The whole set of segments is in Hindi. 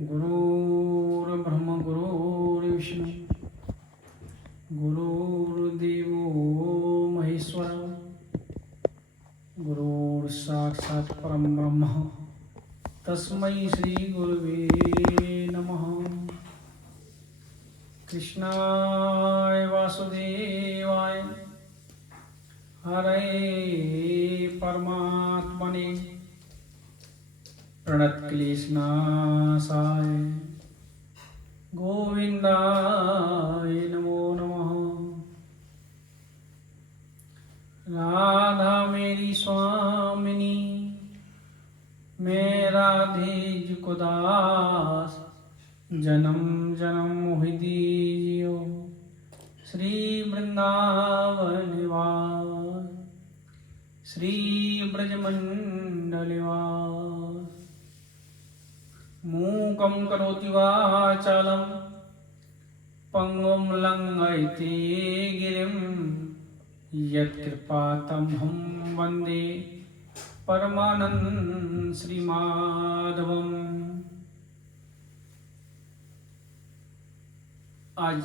गुरुर्ब्रह्मा गुरुर्विष्णु गुरुर्देवो महेश्वर गुरुर्साक्षात् परं ब्रह्म तस्मै श्री गुरुवे नमः। कृष्णाय वासुदेवाय हरे परमात्मने प्रणतक्लेशनाशाय गोविंदाय नमो नमः। राधा मेरी स्वामिनी मैं राधे को दास जन्म जन्म मोहि दीजियो श्री वृंदावन निवास श्री ब्रजमंडलवास। मूकं करोति वाचालं पंगुं लंघयते गिरिं यत्कृपातमहं वन्दे परमानंद श्रीमाधवम्। आज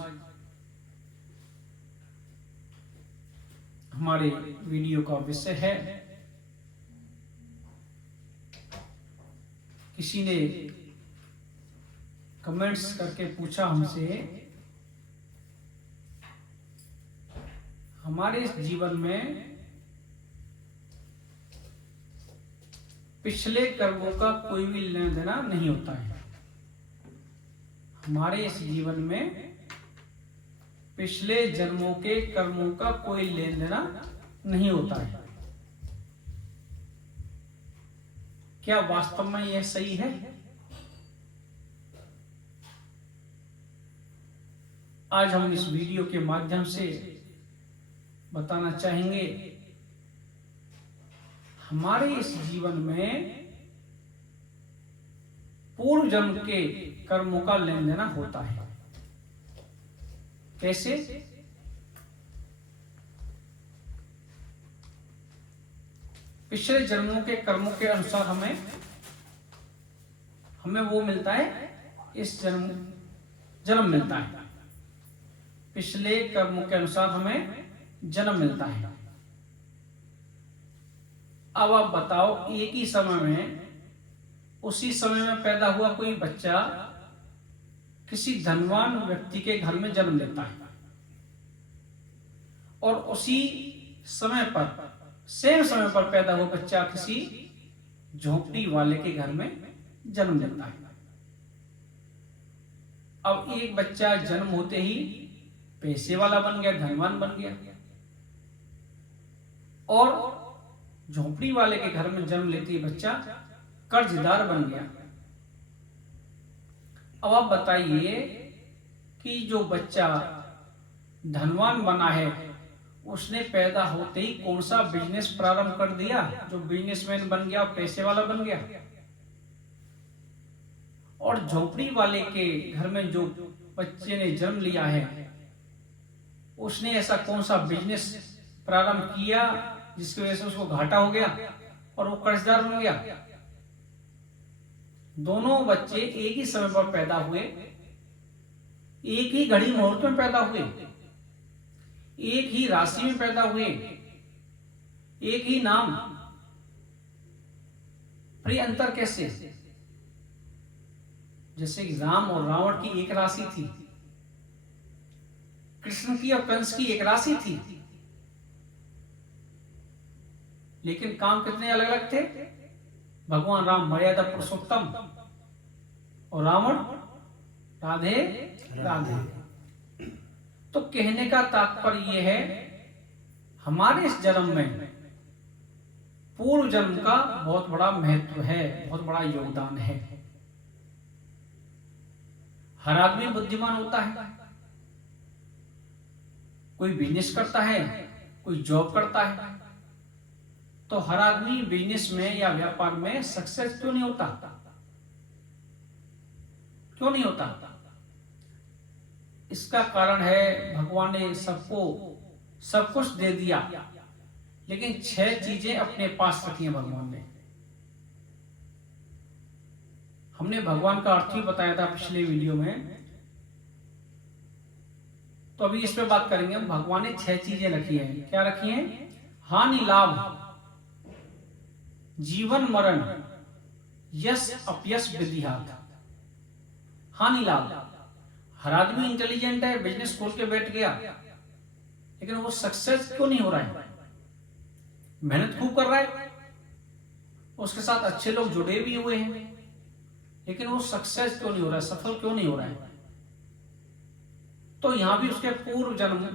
हमारे वीडियो का विषय है, किसी ने कमेंट्स करके पूछा हमसे, हमारे इस जीवन में पिछले कर्मों का कोई भी लेना देना नहीं होता है। हमारे इस जीवन में पिछले जन्मों के कर्मों का कोई लेन देना नहीं होता है। क्या वास्तव में यह सही है? आज हम इस वीडियो के माध्यम से बताना चाहेंगे, हमारे इस जीवन में पूर्व जन्म के कर्मों का लेन देना होता है। कैसे? पिछले जन्मों के कर्मों के अनुसार हमें वो मिलता है, इस जन्म मिलता है। पिछले कर्मों के अनुसार हमें जन्म मिलता है। अब आप बताओ, एक ही समय में, उसी समय में पैदा हुआ कोई बच्चा किसी धनवान व्यक्ति के घर में जन्म लेता है और उसी समय पर, सेम समय पर पैदा हुआ बच्चा किसी झोपड़ी वाले के घर में जन्म लेता है। अब एक बच्चा जन्म होते ही पैसे वाला बन गया, धनवान बन गया, और झोपड़ी वाले के घर में जन्म लेते ही बच्चा कर्जदार बन गया। अब आप बताइए कि जो बच्चा धनवान बना है, उसने पैदा होते ही कौन सा बिजनेस प्रारंभ कर दिया जो बिजनेसमैन बन गया, पैसे वाला बन गया? और झोपड़ी वाले के घर में जो बच्चे ने जन्म लिया है, उसने ऐसा कौन सा बिजनेस प्रारंभ किया जिसकी वजह से उसको घाटा हो गया और वो कर्जदार बन गया? दोनों बच्चे एक ही समय पर पैदा हुए, एक ही घड़ी मुहूर्त में पैदा हुए, एक ही राशि में पैदा हुए, एक ही नाम, पर ये अंतर कैसे? जैसे कि राम और रावण की एक राशि थी, कृष्ण की और कंस की एक राशि थी, लेकिन काम कितने अलग अलग थे। भगवान राम मर्यादा पुरुषोत्तम और रावण राधे राधे। तो कहने का तात्पर्य यह है, हमारे इस जन्म में पूर्व जन्म का बहुत बड़ा महत्व है, बहुत बड़ा योगदान है। हर आदमी बुद्धिमान होता है, कोई बिजनेस करता है, कोई जॉब करता है, तो हर आदमी बिजनेस में या व्यापार में सक्सेस क्यों नहीं होता? क्यों नहीं होता? इसका कारण है, भगवान ने सबको सब कुछ दे दिया, लेकिन 6 चीजें अपने पास रखी हैं भगवान ने। हमने भगवान का अर्थ भी बताया था पिछले वीडियो में, तो अभी इस पे बात करेंगे। भगवान ने 6 चीजें रखी हैं। क्या रखी हैं? हानि लाभ, जीवन मरण, यश अपयश विधिहात। हानि लाभ, हर आदमी इंटेलिजेंट है, बिजनेस खोल के बैठ गया, लेकिन वो सक्सेस क्यों नहीं हो रहा है? मेहनत खूब कर रहा है, उसके साथ अच्छे लोग जुड़े भी हुए हैं, लेकिन वो सक्सेस क्यों नहीं हो रहा है, सफल क्यों नहीं हो रहा है? तो यहां भी उसके पूर्व जन्म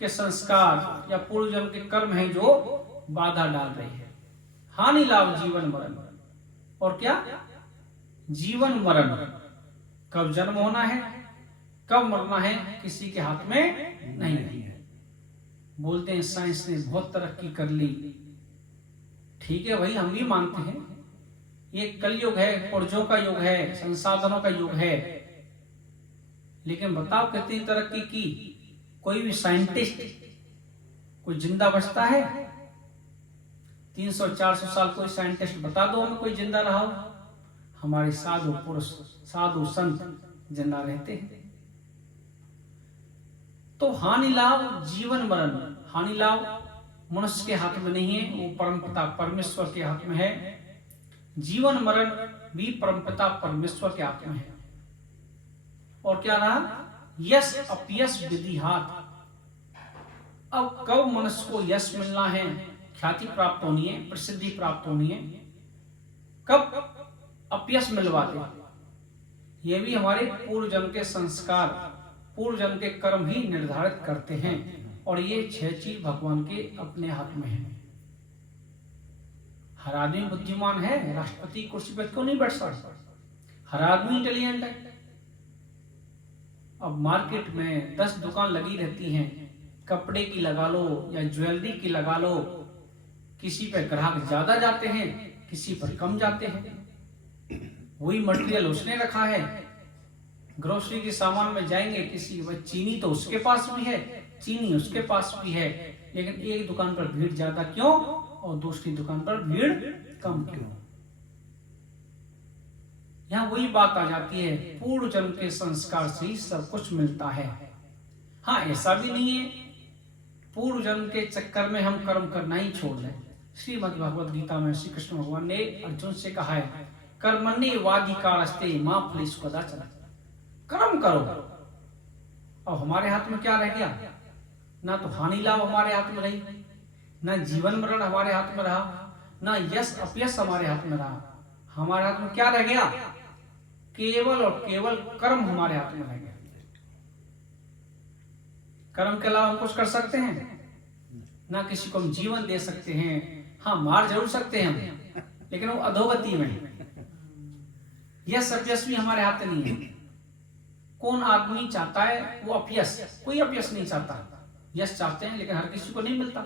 के संस्कार या पूर्व जन्म के कर्म हैं जो बाधा डाल रही है। हानि लाभ जीवन मरण, और क्या? जीवन मरण, कब जन्म होना है, कब मरना है, किसी के हाथ में नहीं है। बोलते हैं साइंस ने बहुत तरक्की कर ली। ठीक है भाई, हम भी मानते हैं ये कलयुग है, पुर्जों का युग है, संसाधनों का युग है, लेकिन बताओ कितनी तरक्की की? कोई भी साइंटिस्ट कोई जिंदा बचता है? 300-400 साल कोई साइंटिस्ट बता दो हमें कोई जिंदा रहा हो? हमारे साधु पुरुष, साधु संत जिंदा रहते हैं। तो हानि लाभ जीवन मरण, हानि लाभ मनुष्य के हाथ में नहीं है, वो परमपिता परमेश्वर के हाथ में है। जीवन मरण भी परमपिता परमेश्वर के हाथ में है। और क्या रहा? यश अपयश विधिहात। अब कब मनुष्य को यश मिलना है, ख्याति प्राप्त होनी है, प्रसिद्धि प्राप्त होनी है, कब अपयश मिलवा दे, ये भी हमारे पूर्व जन्म के संस्कार, पूर्व जन्म के कर्म ही निर्धारित करते हैं। और ये 6 चीज भगवान के अपने हाथ में है। हर आदमी बुद्धिमान है, राष्ट्रपति कुर्सी पर क्यों नहीं बैठ सकता? हर आदमी इंटेलिजेंट है। अब मार्केट में 10 दुकान लगी रहती हैं, कपड़े की लगा लो या ज्वेलरी की लगा लो, किसी पे ग्राहक ज्यादा जाते हैं, किसी पर कम जाते हैं। वही मटेरियल उसने रखा है, ग्रोसरी के सामान में जाएंगे, किसी चीनी तो उसके पास भी है, चीनी उसके पास भी है, लेकिन एक दुकान पर भीड़ ज्यादा क्यों और दूसरी दुकान पर भीड़ कम क्यों? यहाँ वही बात आ जाती है, पूर्व जन्म के संस्कार से ही सब कुछ मिलता है। हाँ, ऐसा भी नहीं है पूर्व जन्म के चक्कर में हम कर्म करना ही छोड़ दें। श्रीमद् भगवद गीता में श्री कृष्ण भगवान ने अर्जुन से कहा है, कर्मण्येवाधिकारस्ते मा फलेषु कदाचन। कर्म करो। अब हमारे हाथ में क्या रह गया? ना तो हानि लाभ हमारे हाथ में रही, ना जीवन मरण हमारे हाथ में रहा, ना यश अपयश हमारे हाथ में रहा। हमारे हाथ में क्या रह गया? केवल और केवल कर्म हमारे हाथ में रह गया। कर्म के अलावा हम कुछ कर सकते हैं? ना किसी को हम जीवन दे सकते हैं। हाँ, मार जरूर सकते हैं हम, लेकिन वो अधोगति में। यश अपयश भी हमारे हाथ में नहीं है। कौन आदमी चाहता है वो अपयश? कोई अपयश नहीं चाहता। यश चाहते हैं, लेकिन हर किसी को नहीं मिलता।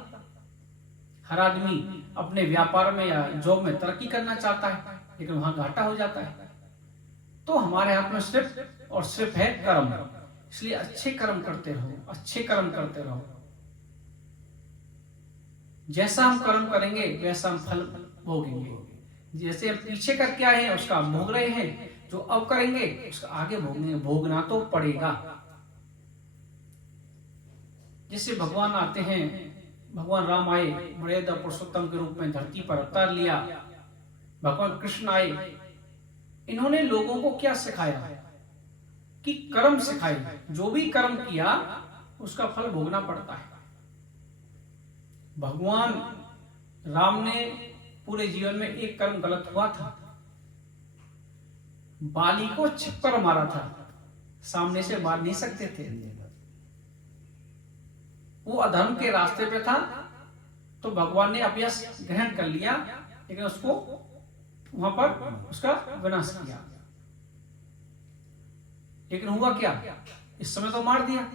हर आदमी अपने व्यापार में या जॉब में तरक्की करना चाहता है, लेकिन वहां घाटा हो जाता है। तो हमारे हाथ में सिर्फ और सिर्फ है कर्म। इसलिए अच्छे कर्म करते रहो, अच्छे कर्म करते रहो। जैसा हम कर्म करेंगे वैसा हम फल भोगेंगे। जैसे हम पीछे करके आए हैं उसका हम भोग रहे हैं, जो अब करेंगे उसका आगे भोगेंगे। भोगना तो पड़ेगा। जिससे भगवान आते हैं, भगवान राम आए, मर्यादा पुरुषोत्तम के रूप में धरती पर अवतार लिया। भगवान कृष्ण आए, इन्होंने लोगों को क्या सिखाया? कि कर्म सिखाए। जो भी कर्म किया उसका फल भोगना पड़ता है। भगवान राम ने पूरे जीवन में एक कर्म गलत हुआ था, बाली को छिपकर मारा था, सामने से मार नहीं सकते थे। वो अधर्म के रास्ते पे था, तो भगवान ने अपयश ग्रहण कर लिया, लेकिन उसको वहां पर उसका विनाश किया। लेकिन हुआ क्या? इस समय तो मार दिया।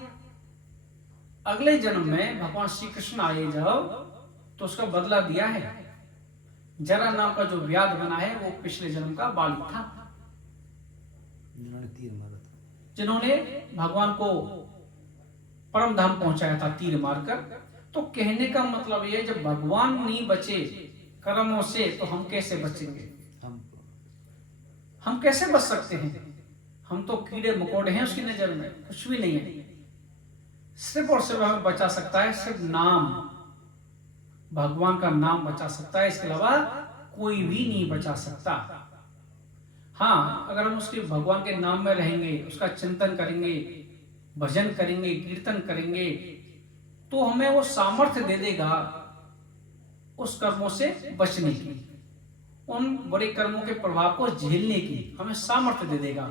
अगले जन्म में भगवान श्री कृष्ण आए जब, तो उसका बदला दिया है। जरा नाम का जो व्याध बना है वो पिछले जन्म का बाली था, जिन्होंने भगवान को परम धाम पहुंचाया था तीर मारकर। तो कहने का मतलब ये, जब भगवान नहीं बचे कर्मों से, तो हम कैसे बचेंगे? हम कैसे बच सकते हैं? हम तो कीड़े मकोड़े हैं उसकी नजर में, कुछ भी नहीं है। सिर्फ और सिर्फ हमें बचा सकता है सिर्फ नाम, भगवान का नाम बचा सकता है, इसके अलावा कोई भी नहीं बचा सकता। हाँ, अगर हम उसके भगवान के नाम में रहेंगे, उसका चिंतन करेंगे, भजन करेंगे, कीर्तन करेंगे, तो हमें वो सामर्थ्य दे देगा उस कर्मों से बचने की, उन बुरे कर्मों के प्रभाव को झेलने की हमें सामर्थ्य दे देगा।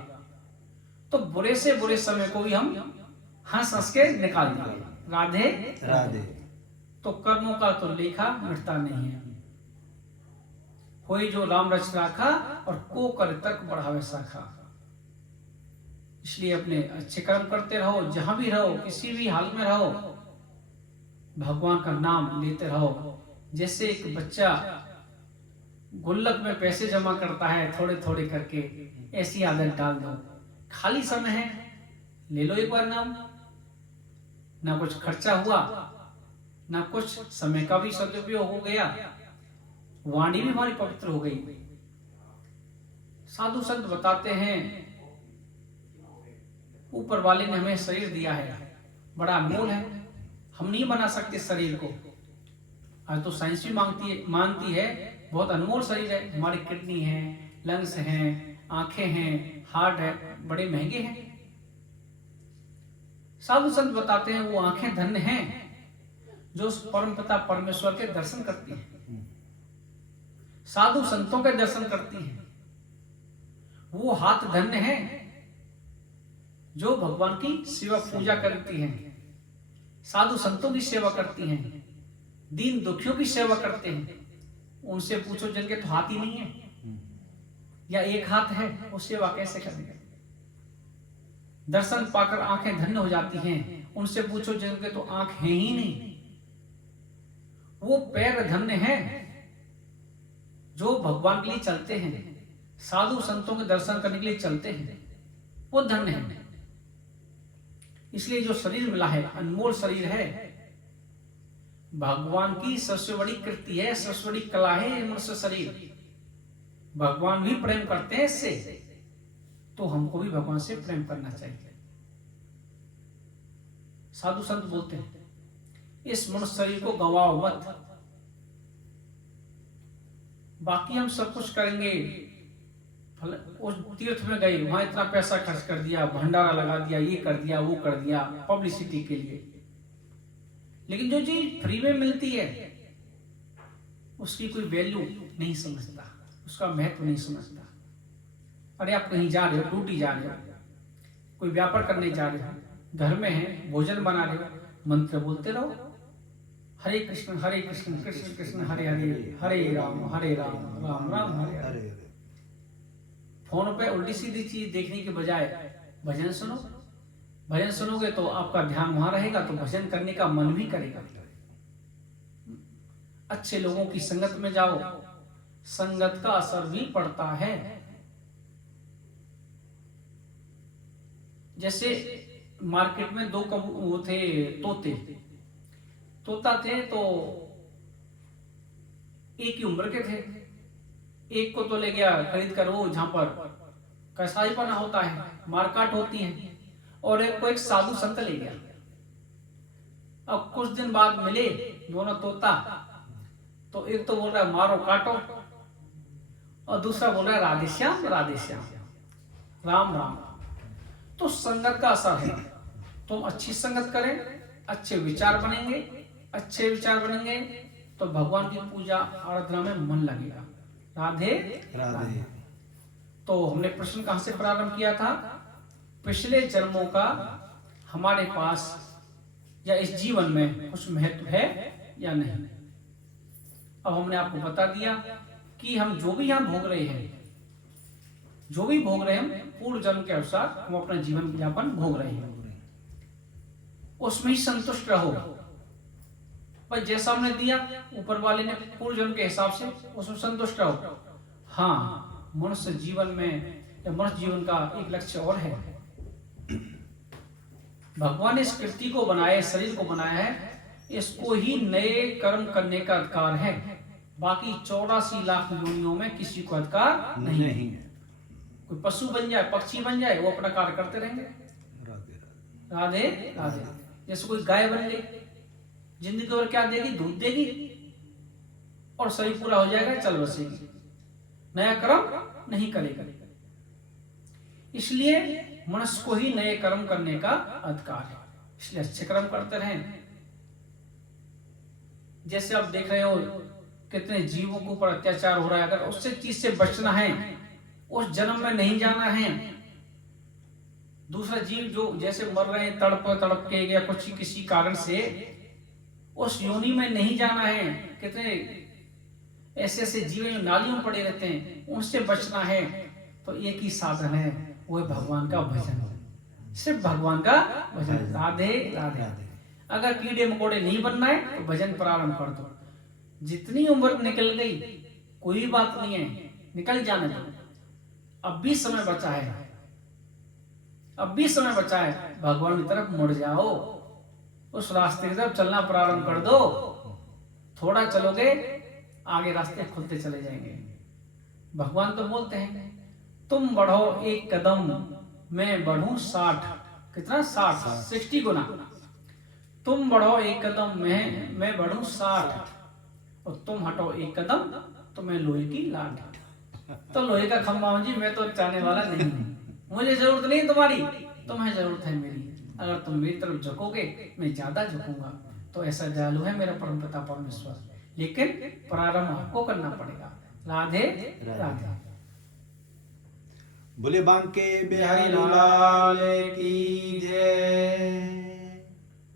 तो बुरे से बुरे समय को भी हम हंस हंस के निकाल देंगे। राधे राधे। तो कर्मों का तो लेखा मिटता नहीं है। होई जो राम रच राखा और को कर तर्क बढ़ावे शाखा। इसलिए अपने अच्छे कर्म करते रहो, जहां भी रहो, किसी भी हाल में रहो, भगवान का नाम लेते रहो। जैसे एक बच्चा गुल्लक में पैसे जमा करता है थोड़े थोड़े करके, ऐसी आदत डाल दो। खाली समय है, ले लो एक बार नाम, ना कुछ खर्चा हुआ, ना कुछ समय का भी सदुपयोग हो गया, वाणी भी हमारी पवित्र हो गई। साधु संत बताते हैं ऊपर वाले ने हमें शरीर दिया है, बड़ा अनमोल है, हम नहीं बना सकते शरीर को। आज तो साइंस भी मानती है बहुत अनमोल शरीर है, हमारी किडनी है, लंग्स हैं, आंखें हैं, हार्ट है, बड़े महंगे हैं। साधु संत बताते हैं वो आंखें धन्य हैं जो उस परम पिता परमेश्वर के दर्शन करती हैं, साधु संतों के दर्शन करती हैं। वो हाथ धन्य हैं जो भगवान की सेवा पूजा करती हैं, साधु संतों की सेवा करती हैं, दीन दुखियों की सेवा करते हैं। उनसे पूछो जिनके तो हाथ ही नहीं है या एक हाथ है, वो सेवा कैसे करेंगे? दर्शन पाकर आंखें धन्य हो जाती हैं, उनसे पूछो जिनके तो आंख है ही नहीं। वो पैर धन्य हैं जो भगवान के लिए चलते हैं, साधु संतों के दर्शन करने के लिए चलते हैं, वो धन्य हैं। इसलिए जो शरीर मिला है अनमोल शरीर है, भगवान की सबसे बड़ी कृति है, सबसे बड़ी कला है मनुष्य शरीर। भगवान भी प्रेम करते हैं इससे, तो हमको भी भगवान से प्रेम करना चाहिए। साधु संत बोलते हैं इस मनुष्य शरीर को गंवाओ मत, बाकी हम सब कुछ करेंगे। उस तीर्थ में गए, वहां इतना पैसा खर्च कर दिया, भंडारा लगा दिया, ये कर दिया, वो कर दिया पब्लिसिटी के लिए, लेकिन जो चीज फ्री में मिलती है उसकी कोई वैल्यू नहीं समझता, उसका महत्व नहीं समझता। अरे आप कहीं जा रहे हो, ड्यूटी जा रहे हो, कोई व्यापार करने जा रहे हो, घर में है, भोजन बना रहे हो, मंत्र बोलते रहो, हरे कृष्ण कृष्ण कृष्ण हरे हरे, हरे राम राम राम हरे हरे। फोन पे उल्टी सीधी चीज देखने के बजाय भजन सुनो। भजन सुनोगे तो आपका ध्यान वहां रहेगा, तो भजन करने का मन भी करेगा। अच्छे लोगों की संगत में जाओ, संगत का असर भी पड़ता है। जैसे मार्केट में दो वो थे तोता थे, तो एक ही उम्र के थे। एक को तो ले गया खरीद कर वो जहां पर कसाईपना होता है, मारकाट होती है, और एक को एक साधु संत ले गया। अब कुछ दिन बाद मिले दोनों तोता, तो एक तो बोल रहा है मारो काटो, और दूसरा बोल रहा है राधे श्याम राम राम। तो संगत का असर है, तुम अच्छी संगत करें, अच्छे विचार बनेंगे, अच्छे विचार बनेंगे तो भगवान की पूजा आराधना में मन लगेगा। राधे राधे। तो हमने प्रश्न कहां से प्रारंभ किया था? पिछले जन्मों का हमारे पास या इस जीवन में कुछ महत्व है या नहीं। अब हमने आपको बता दिया कि हम जो भी यहां भोग रहे हैं, हम पूर्व जन्म के अनुसार हम अपना जीवन यापन भोग रहे हैं, उसमें ही संतुष्ट रहो। पर जैसा हमने दिया ऊपर वाले ने पूर्व जन्म के हिसाब से, उसमें संतुष्ट रहो। हाँ, मनुष्य जीवन में या मनुष्य जीवन का एक लक्ष्य और है। भगवान ने इस कृति को बनाया, शरीर को बनाया है, इसको ही नए कर्म करने का अधिकार है। बाकी 84 लाख योनियों में किसी को अधिकार नहीं है। कोई पशु बन जाए, पक्षी बन जाए, वो अपना कार्य करते रहेंगे। राधे राधे। जैसे कोई गाय बन गई, जिंदगी भर क्या देगी? दूध देगी और शरीर पूरा हो जाएगा, चल बसेगी, नया कर्म नहीं करेगा। इसलिए मनुष्य को ही नए कर्म करने का अधिकार है, इसलिए अच्छे कर्म करते रहें। जैसे आप देख रहे हो कितने जीवों के ऊपर अत्याचार हो रहा है, अगर उससे चीज से बचना है, उस जन्म में नहीं जाना है, दूसरा जीव जो जैसे मर रहे हैं तड़प तड़प के या कुछ किसी कारण से, उस योनि में नहीं जाना है। कितने ऐसे ऐसे जीव जो नालियों में पड़े रहते हैं, उनसे बचना है। तो एक ही साधन है, वो है भगवान का भजन, सिर्फ भगवान का भजन। राधे राधे। अगर कीड़े मकोड़े नहीं बनना है तो भजन प्रारंभ कर दो। जितनी उम्र निकल गई कोई बात नहीं है, निकल जाने दो, अब भी समय बचा है, अब भी समय बचा है। भगवान की तरफ मुड़ जाओ, उस रास्ते की तरफ चलना प्रारंभ कर दो। थोड़ा चलोगे, आगे रास्ते खुलते चले जाएंगे। भगवान तो बोलते हैं, तुम बढ़ो एक कदम मैं बढ़ूं 60, कितना? 60 गुना। तुम बढ़ो एक कदम मैं बढ़ूं 60, और तुम हटो एक कदम तो मैं लोहे की लाठी। तो लोहे का खंभा हूं जी, मैं तो चाहने वाला नहीं हूं, मुझे जरूरत नहीं तुम्हारी, तुम्हें जरूरत है मेरी। अगर तुम मेरी तरफ झुकोगे मैं ज्यादा झुकूंगा। तो ऐसा दयालु है मेरा परमपिता परमेश्वर, लेकिन प्रारंभ आपको करना पड़ेगा। राधे राधे। बोले बांके बिहारी लाल की जय।